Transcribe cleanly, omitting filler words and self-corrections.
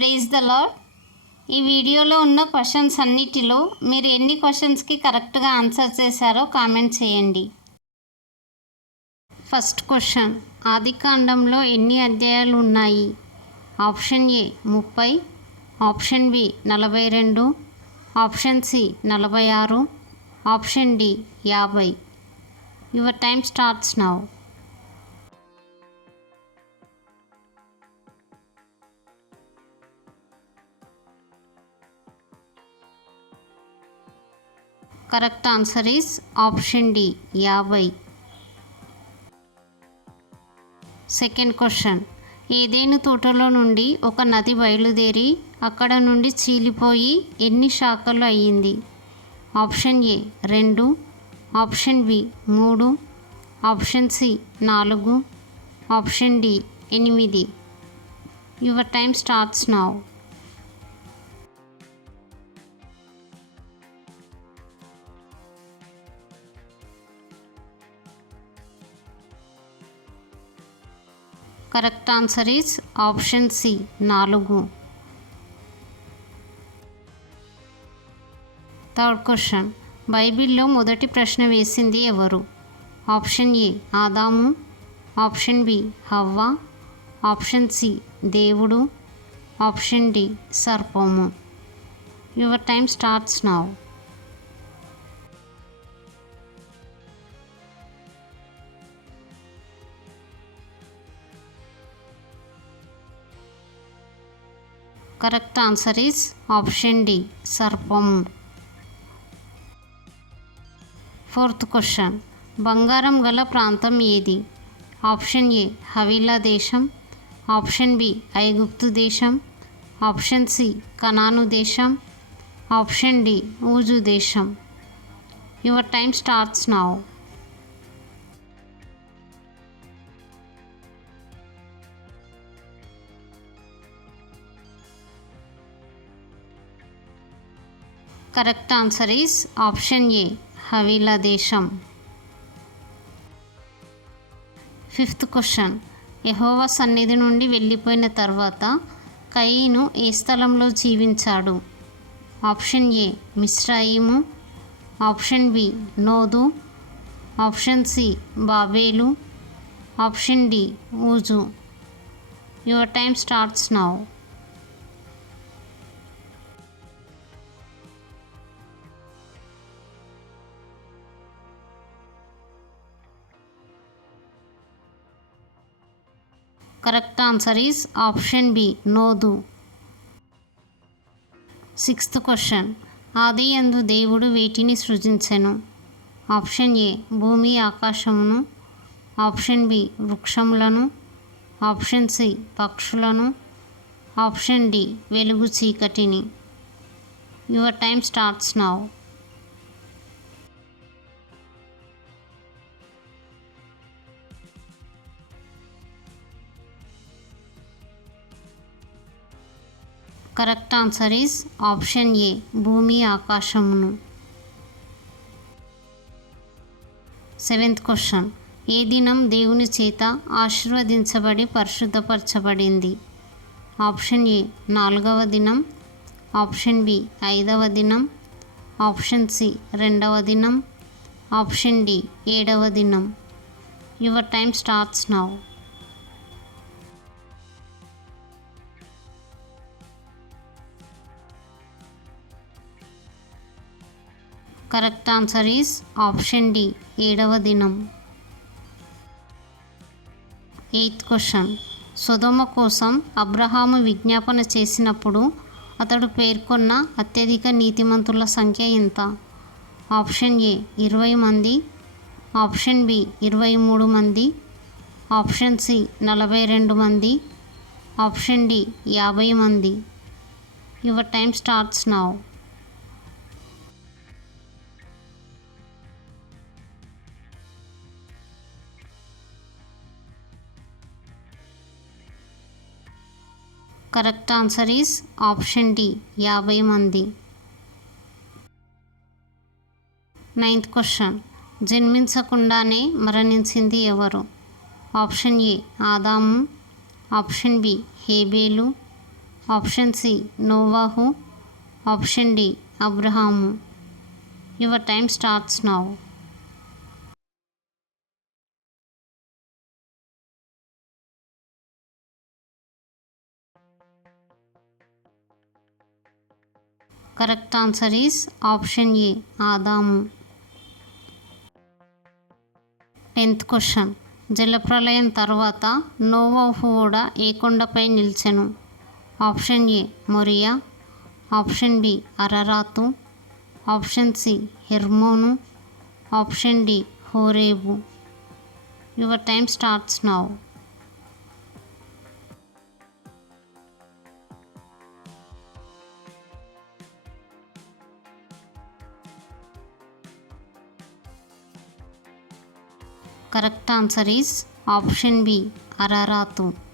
Praise the lord. ఈ వీడియోలో ఉన్న క్వశ్చన్స్ అన్నిటిలో మీరు ఎన్ని క్వశ్చన్స్కి కరెక్ట్గా ఆన్సర్ చేశారో కామెంట్ చేయండి. ఫస్ట్ క్వశ్చన్, ఆదికాండంలో ఎన్ని అధ్యాయాలు ఉన్నాయి? Option A 30, option B 42, option C 46, option D 50. Your time starts now. Correct answer is option D 50. Second question, ఏదేను తోటలో నుండి ఒక నది బయలుదేరి అక్కడ నుండి చీలిపోయి ఎన్ని శాఖలు అయ్యింది? Option A 2, option B 3, option C 4, option D 8. Your time starts now. Correct answer is option C 4. Third question, బైబిల్లో మొదటి ప్రశ్న వేసింది ఎవరు? ఆప్షన్ ఏ ఆదాము, ఆప్షన్ బి హవ్వ, ఆప్షన్ సి దేవుడు, ఆప్షన్ డి సర్పము. Your time starts now. Correct answer is option D సర్పము. ఫోర్త్ క్వశ్చన్, బంగారం గల ప్రాంతం ఏది? ఆప్షన్ ఏ హవీలా దేశం, ఆప్షన్ బి ఐగుప్తు దేశం, ఆప్షన్ సి కనాను దేశం, ఆప్షన్ డి ఊజు దేశం. Your time starts now. Correct answer is option A హవీలా దేశం. ఫిఫ్త్ క్వశ్చన్, యెహోవా సన్నిధి నుండి వెళ్ళిపోయిన తర్వాత కయీను ఏ స్థలంలో జీవించాడు? ఆప్షన్ ఏ మిస్రాయిము, ఆప్షన్ బి నోదు, ఆప్షన్ సి బాబేలు, ఆప్షన్ డి ఊజు. Your time starts now. Correct answer is option B నోదు. సిక్స్త్ క్వశ్చన్, ఆది యందు దేవుడు వేటిని సృజించెను? ఆప్షన్ ఏ భూమి ఆకాశమును, ఆప్షన్ బి వృక్షములను, ఆప్షన్ సి పక్షులను, ఆప్షన్ డి వెలుగు చీకటిని. Your time starts now. Correct answer is option A భూమి ఆకాశమును. సెవెంత్ క్వశ్చన్, ఏ దినం దేవుని చేత ఆశీర్వదించబడి పరిశుద్ధపరచబడింది? ఆప్షన్ ఏ 4వ దినం, ఆప్షన్ బి 5వ దినం, ఆప్షన్ సి 2వ దినం, ఆప్షన్ డి 7వ దినం. Your time starts now. Correct answer is option D 7వ దినం. ఎయిత్ క్వశ్చన్, సొదొమ కోసం అబ్రహాము విజ్ఞాపన చేసినప్పుడు అతడు పేర్కొన్న అత్యధిక నీతిమంతుల సంఖ్య ఎంత? ఆప్షన్ ఏ 20 మంది, ఆప్షన్ బి 23 మంది, ఆప్షన్ సి 42 మంది, ఆప్షన్ డి 50 మంది. Your time starts now. Correct answer is option D 50 మంది. నైన్త్ క్వశ్చన్, జన్మించకుండానే మరణించింది ఎవరు? ఆప్షన్ ఏ ఆదాము, ఆప్షన్ బి హేబేలు, ఆప్షన్ సి నోవాహు, ఆప్షన్ డి అబ్రహాము. Your time starts now. Correct answer is option A ఆదాము. 10th question. జలప్రలయం తర్వాత నోవాహు ఓడ ఏ కొండపై నిలిచెను? ఆప్షన్ ఏ మొరియా, ఆప్షన్ బి అరరాతు, ఆప్షన్ సి హెర్మోను, ఆప్షన్ డి హోరేబు. Your time starts now. Correct answer is option B అరరాతు.